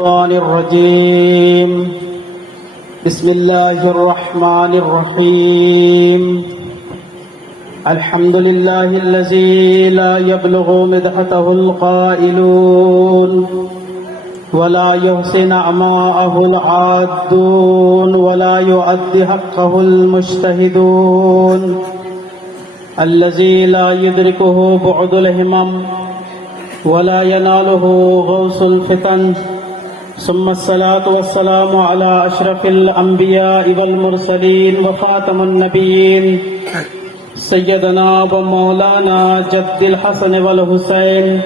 الشيطان الرجيم. بسم الله الرحمن الرحيم. الحمد لله الذي لا يبلغ مدحته القائلون ولا يحسن أعماءه العادون ولا يؤدي حقه المجتهدون. الذي لا يدركه بعد الهمم ولا يناله غوص الفتن ثم الصلاة والسلام على أشرف الأنبياء والمرسلين وخاتم النبيين. سيدنا ومولانا جد الحسن والحسين.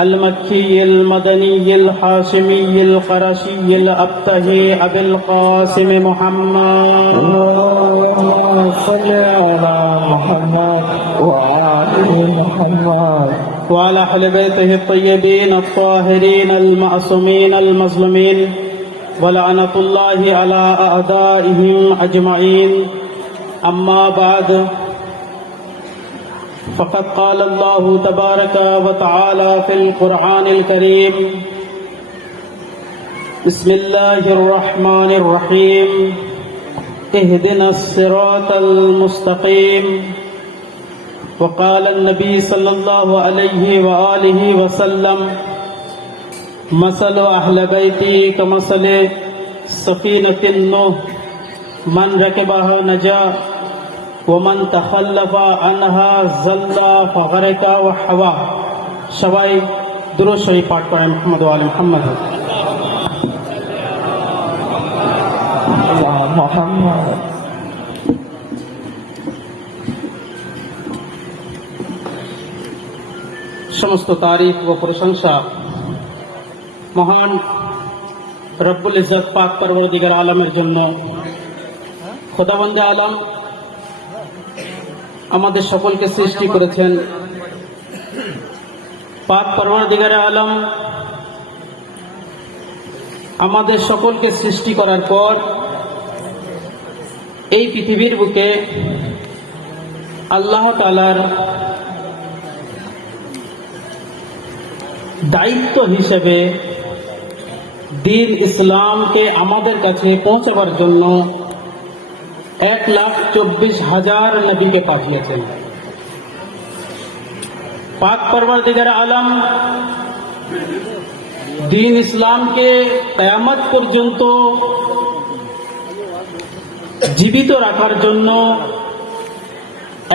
المكي المدني الحاشمي القرشي الأبتهي أبي القاسم محمد. اللهم صل على محمد وعلى محمد وعلى أهل بيته الطيبين الطاهرين المعصومين المظلومين. ولعنة الله على أعدائهم أجمعين. أما بعد فقد قال الله تبارك وتعالى في القرآن الكريم بسم الله الرحمن الرحيم اهدنا الصراط المستقيم وقال النبي صلى الله عليه وآله وسلم مثل أهل بيتي كمثل سفينة النوح من ركبها نجا Oman তাহাল্লাফা আনহা জল্লা ফহরেকা ও হাওয়া। সবাই দুরশরী পাঠ করেন মোহাম্মদ আলী মোহাম্মদ। মোহাম্মদ। সমস্ত তারিফ ও প্রশংসা মহান রব্বুল ইজত পাক পরবরদিগার আলমের জন্য। খোদাবন্দে আলম আমাদের সকলকে সৃষ্টি করেছেন। পাক পরবর্তীকার আলম, আমাদের সকলকে সৃষ্টি করার পর এই পৃথিবীর বুকে আল্লাহ তালার দায়িত্ব হিসেবে দিন ইসলামকে আমাদের কাছে পৌঁছাবার জন্য এক লাখ চব্বিশ হাজার নবীকে পাঠিয়েছেন। পাক পরবর্তীকার আলম, দিন ইসলামকে কয়ামত পর্যন্ত জীবিত রাখার জন্য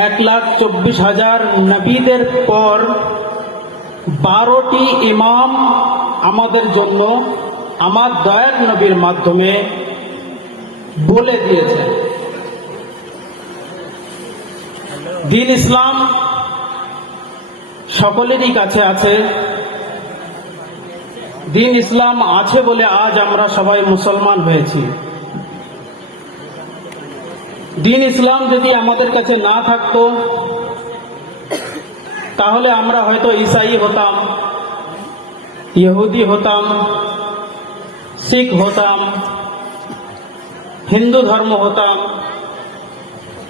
এক লাখ চব্বিশ হাজার নবীদের পর বারোটি ইমাম আমাদের জন্য আমার দয়ার নবীর মাধ্যমে বলে দিয়েছেন। দিন ইসলাম সকলেরই কাছে আছে। দিন ইসলাম আছে বলে আজ আমরা সবাই মুসলমান হয়েছি। দিন ইসলাম যদি আমাদের কাছে না থাকতো, তাহলে আমরা হয়তো ঈসাই হতাম, ইহুদি হতাম, শিখ হতাম, হিন্দু ধর্ম হতাম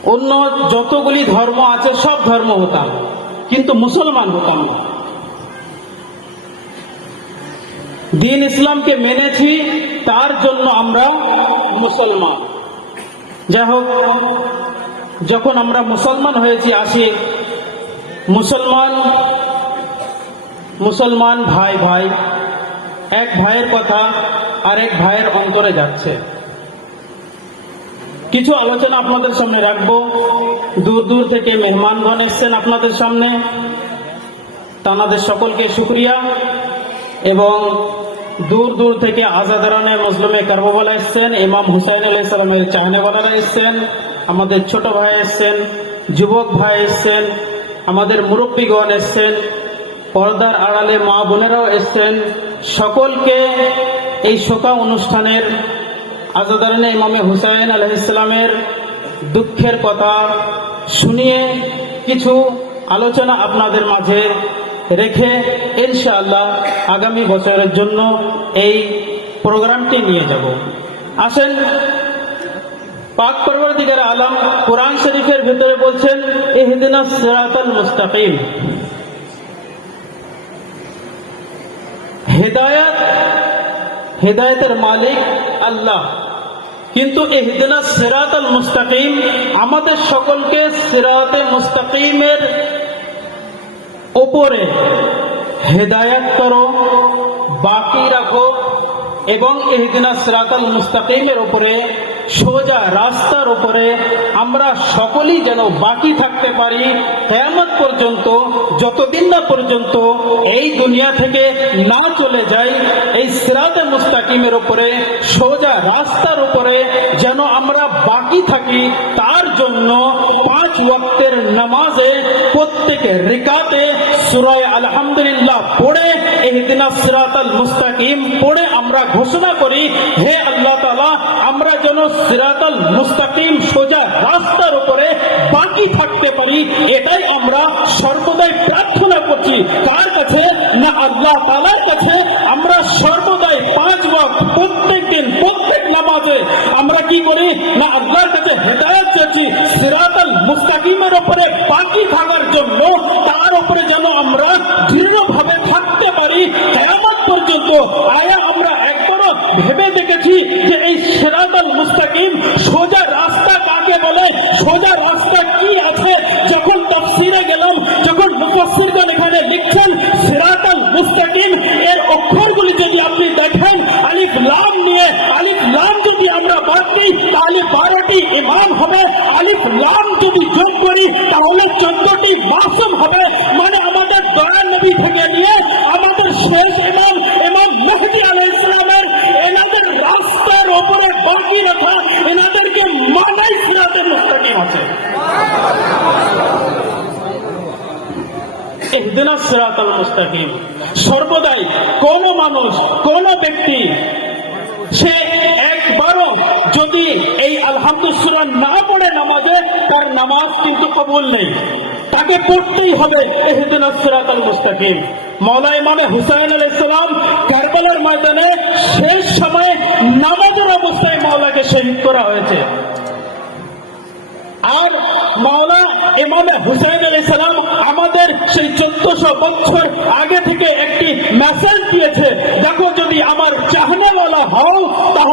অন্য যতগুলি ধর্ম আছে, সব ধর্ম হতাম। কিন্তু মুসলমান হতাম না। দিন ইসলামকে মেনেছি, তার জন্য আমরা মুসলমান। যাই হোক, যখন আমরা মুসলমান হয়েছি, আসি মুসলমান মুসলমান ভাই ভাই এক ভাইয়ের কথা আরেক ভাইয়ের অন্তরে যাচ্ছে। কিছু আলোচনা আপনাদের সামনে রাখব। দূর দূর থেকে মেহমানগণ এসছেন আপনাদের সামনে। তানাদের সকলকে শুক্রিয়া। এবং দূর দূর থেকে আজাদারানে মজলুমে কারবালা এসছেন, ইমাম হুসাইন আলাহ ইসলামের চাহনেওয়ালারা এসছেন, আমাদের ছোট ভাই এসছেন, যুবক ভাই এসছেন, আমাদের মুরব্বীগণ এসছেন, পর্দার আড়ালে মা বোনেরাও এসছেন। সকলকে এই শোকা অনুষ্ঠানের আজাদারানে ইমামে হুসাইন আলহ ইসলামের দুঃখের কথা শুনিয়ে কিছু আলোচনা আপনাদের মাঝে রেখে ইনশাআল্লাহ আগামী বছরের জন্য এই প্রোগ্রামটি নিয়ে যাব। আসেন, পাক পরবর্তীকার আলম কোরআন শরীফের ভিতরে বলছেন, ইহদিনা সিরাতাল মুস্তাকিম। হেদায়াত, হেদায়েতের মালিক আল্লাহ। কিন্তু এহদিনা সিরাত আল মুস্তাকিম, আমাদের সকলকে সিরাতে মুস্তাকিমের ওপরে হেদায়াত করো, বাকি রাখো এবং এহদিনা সিরাতাল মুস্তাকিমের উপরে, সোজা রাস্তার উপরে আমরা সকলেই যেন বাকি থাকতে পারি। কেয়ামত পর্যন্ত, যতদিন না পর্যন্ত এই দুনিয়া থেকে না চলে যাই, এই সিরাতে মুস্তাকিমের উপরে সোজা রাস্তার বাকি থাকি তার জন্য পাঁচ ওয়াক্তের নামাজে প্রত্যেক রেকাতে সুরায় আলহামদুলিল্লাহ পড়ে, এহদিনা সিরাতাল মুস্তাকিম পড়ে আমরা ঘোষণা করি, হে আল্লাহ তালা আমরা যেন সিরাতাল মুস্তাকিম সোজা রাস্তার উপরে বাকি থাকতে পারি এটাই আমরা সর্বদাই প্রার্থনা করছি কার কাছে না আল্লাহ তাআলার কাছে আমরা সর্বদাই পাঁচ ওয়াক্ত প্রত্যেক দিন প্রত্যেক নামাজে আমরা কি করি না আল্লাহর কাছে হেদায়ত চাচ্ছি সিরাতাল মুস্তাকিমের উপরে বাকি থাকার জন্য তার উপরে যেন আমরা দৃঢ়ভাবে থাকতে পারি, কেয়ামত পর্যন্ত আয়া আমরা একবারও ভেবে দেখেছি যে এই সিরাতাল মুস্তাকিম সোজা রাস্তা কাকে বলে? সোজা রাস্তা কি আছে? যখন তফসিরে গেলাম, যখন মুফাসসিরগণ এখানে লিখছেন সিরাতাল মুস্তাকিম, এর অক্ষরগুলি যদি আপনি দেখেন, আলিফ লাম নিয়ে, আলিফ লাম যদি আমরা বাদ দিই, তাহলে বারোটি ইমাম হবে। আলিফ লাম যদি যোগ তাহলে চোদ্দটি মাসুম হবে। মানে আমাদের দয়া নবী থেকে নিয়ে আমাদের শেষ ইমাম ইমাম মেহদি আলাইহিস সালামের, এনাদের রাস্তার ওপরে বাকি রাখা, এনাদেরকে মানাই সিরাতের মুস্তাকিম আছে। ইহদিনা সিরাতাল মুস্তাকিম। সর্বদাই কোন মানুষ নামাজ কিন্তু কবুল নেই। তাকে পড়তেই হবে এহদিনা সিরাতাল মুস্তাকিম। মাওলা ইমামে হুসাইন আলাইহিস সালাম কারবালার ময়দানে শেষ সময়ে নামাজের অবস্থায় মাওলাকে শহীদ করা হয়েছে। আর মাওলা ইমামে হুসাইন আলী সালাম আমাদের সেই চোদ্দশো বছর আগে থেকে একটি মেসেজ দিয়েছে, দেখো যদি আমার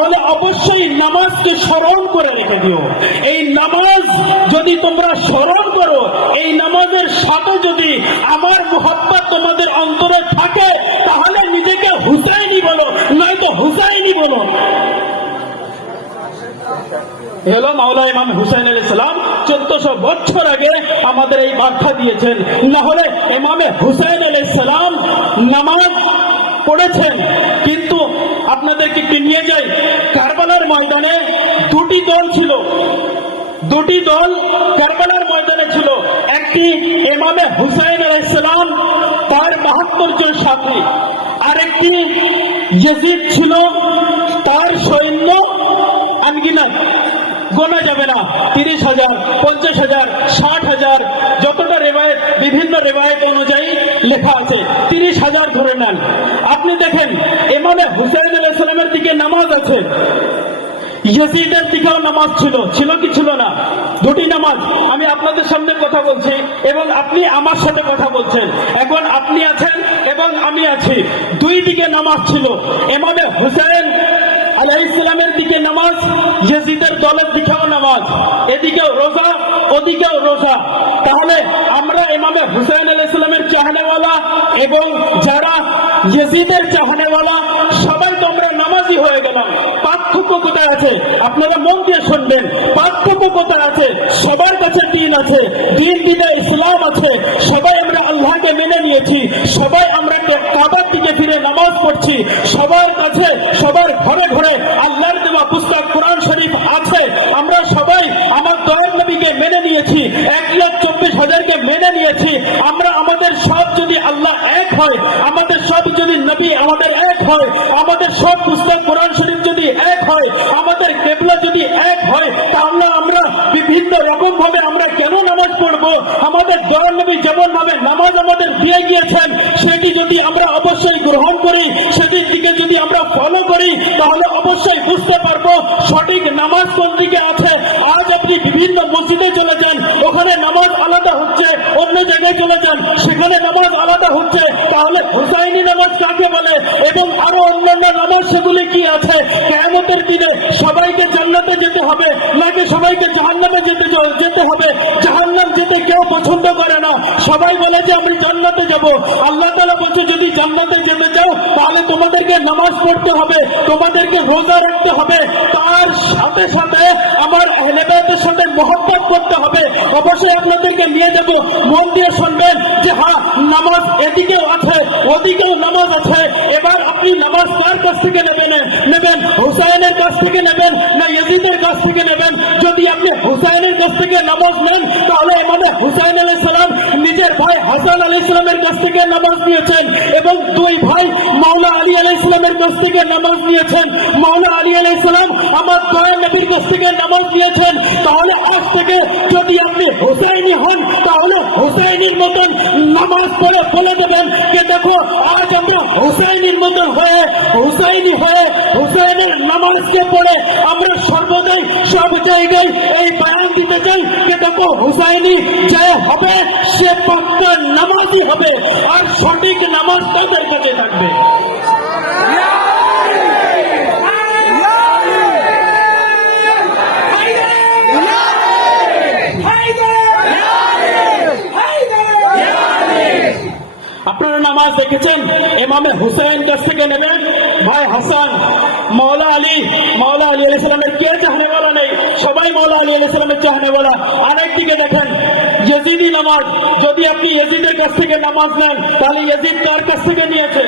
তাহলে অবশ্যই নামাজকে স্মরণ করে রেখে দিও। এই নামাজ যদি তোমরা স্মরণ করো, এই নামাজের সাথে যদি আমার মোহাব্বত তোমাদের অন্তরে থাকে, তাহলে নিজেকে হুসাইনি বলো, নয়তো হুসাইনি বলো। হলো মাওলা ইমাম হুসাইন আলী সালাম। চোদ্দশো বছর আগে আমাদের এই বার্তা দিয়েছেন, না হলে ইমামে হুসাইন আলী সালাম নামাজ পড়েছেন। আপনাদেরকে নিয়ে যাই। কারবালার ময়দানে দুটি দল ছিল। দুটি দল কারবালার ময়দানে ছিল। একটি ইমামে হুসাইন আলাইসালাম তার বাহাত্তর জন সাথী। আরেকটি ইয়েজিদ ছিল, তার সৈন্য আনগিনা গোনা যাবে না। তিরিশ হাজার, পঞ্চাশ হাজার, ষাট হাজার রেবায়ত অনুযায়ী লেখা আছে। তিরিশ হাজার ধরে নেন। আপনি দেখেন এমামে হুসাইন আলাইসালামের দিকে নামাজ আছে। ইয়াজিদের দিকেও নামাজ ছিল ছিল কি ছিল না? দুটি নামাজ। আমি আপনাদের সামনে কথা বলছি এবং আপনি আমার সাথে কথা বলছেন। এখন আপনি আছেন এবং আমি আছি। দুই দিকে নামাজ ছিল। এমামে হুসাইন আলাইসালামের দিকে নামাজ ইয়াজিদের দলের দিকেও নামাজ। এদিকেও রোজা, ওদিকেও রোজা। তাহলে ইমামে হুসাইন আলাইসালামের চাহনেওয়ালা এবং যারা ইয়াজিদের চাহনেওয়ালা, সবাই তো আমরা নামাজি হয়ে গেলাম। পার্থক্য কোথায় আছে? আপনারা মন দিয়ে শুনবেন। পার্থক্য কোথায় আছে? সবার কাছে দিন আছে। দিন দিনে ইসলাম আছে। সবাই আমরা আল্লাহকে মেনে নিয়েছি। সবাই আমরা কাবার দিকে ফিরে নামাজ পড়ছি। সবার কাছে, সবার ঘরে ঘরে আল্লাহর দেওয়া পুস্তক কোরআন শরীফ আছে আমরা সবাই আমার দয়ার নবীকে মেনে নিয়েছি এক লাখ চব্বিশ হাজারকে মেনে নিয়েছি। আমরা আমাদের সব যদি আল্লাহ এক হয়, আমাদের সব যদি নবী আমাদের এক হয়, আমাদের সব পুস্তক কোরআন শরীফ যদি এক হয়, আমাদের কেবলা যদি এক হয়, তাহলে আমরা বিভিন্ন রকম ভাবে আমরা কেন নামাজ পড়ব? আমাদের দয়ার নবী যেমন ভাবে নামাজ আমাদের দিয়ে গিয়েছেন, সেটি যদি আমরা অবশ্যই গ্রহণ করি, সেটির দিকে যদি আমরা ফলো করি, তাহলে অবশ্যই বুঝতে পারব সঠিক নামাজ কোন দিকে আছে আজ আপনি বিভিন্ন মসজিদে চলে যান ওখানে নামাজ আলাদা হচ্ছে অন্য জায়গায় চলে যান, সেখানে নামাজ আলাদা হচ্ছে। তাহলে হুসাইনি নামাজ কাকে বলে? এবং আরও অন্যান্য নামাজ সেগুলি কি আছে? কেমতের দিনে সবাইকে জান্নাতে যেতে হবে, নাকি সবাইকে জাহান্নামে যেতে যেতে হবে? জাহান্নাম যেতে কেউ পছন্দ করে না। সবাই বলে যে আমি জান্নাতে যাব। আল্লাহ তালা বলছে, যদি জান্নাতে যেতে চাও, তাহলে তোমাদেরকে নামাজ পড়তে হবে, তোমাদেরকে রোজা রাখতে হবে। তার সাথে সাথে আমার আহলেবাদের সাথে মহব্বত করতে হবে। অবশ্যই আপনাদেরকে নিয়ে যাব। মন দিয়ে শুনবেন যে হ্যাঁ নামাজ এদিকেও আছে, ওদিকেও নামাজ আছে। এবার আপনি নামাজ কার কাছ থেকে নেবেন? নেবেন হুসাইনের কাছ থেকে নেবেন না ইয়াজিদের কাছ থেকে নেবেন? যদি আপনি হুসাইনের কাছ থেকে নামাজ নেন, তাহলে মানে হুসাইন হাসান আলাই ইসলামের কাছ থেকে নামাজ নিয়েছেন এবং দুই ভাই মাওলা আলী আলাই ইসলামের কাছ থেকে নামাজ নিয়েছেন। মাওলা আলী আলাই সালাম আমার দয়া নবীর কাছ থেকে নামাজ নিয়েছেন। তাহলে আজ থেকে যদি আপনি হুসাইনি হন, তাহলে হুসাইনির মতন নামাজ পড়ে বলে দেবেন যে, দেখো, আজ আমরা হুসাইনির মতন হয়ে, হুসাইনি হয়ে, হুসাইনের নামাজকে পড়ে, আমরা সর্বদাই সব জায়গায় এই বয়ান চাই যে দেখো হুসাইনি যে হবে, সে পাক্কা নামাজই হবে, আর সঠিক নামাজ তাদের কাছে থাকবে। আপনারা নামাজ দেখেছেন? এমামে হুসাইন কাছ থেকে নেবেন? ভাই হাসান মৌলা আলী মৌলা আলী আলি সালামের কে বলা নেই? সবাই মৌলা আলী আলি সালামের বলা আরেক দিকে দেখেন ইয়েজিদি নামাজ। যদি আপনি ইয়েজিদের কাছ থেকে নামাজ নেন, তাহলে ইয়েজিদ কার কাছ থেকে নিয়েছে?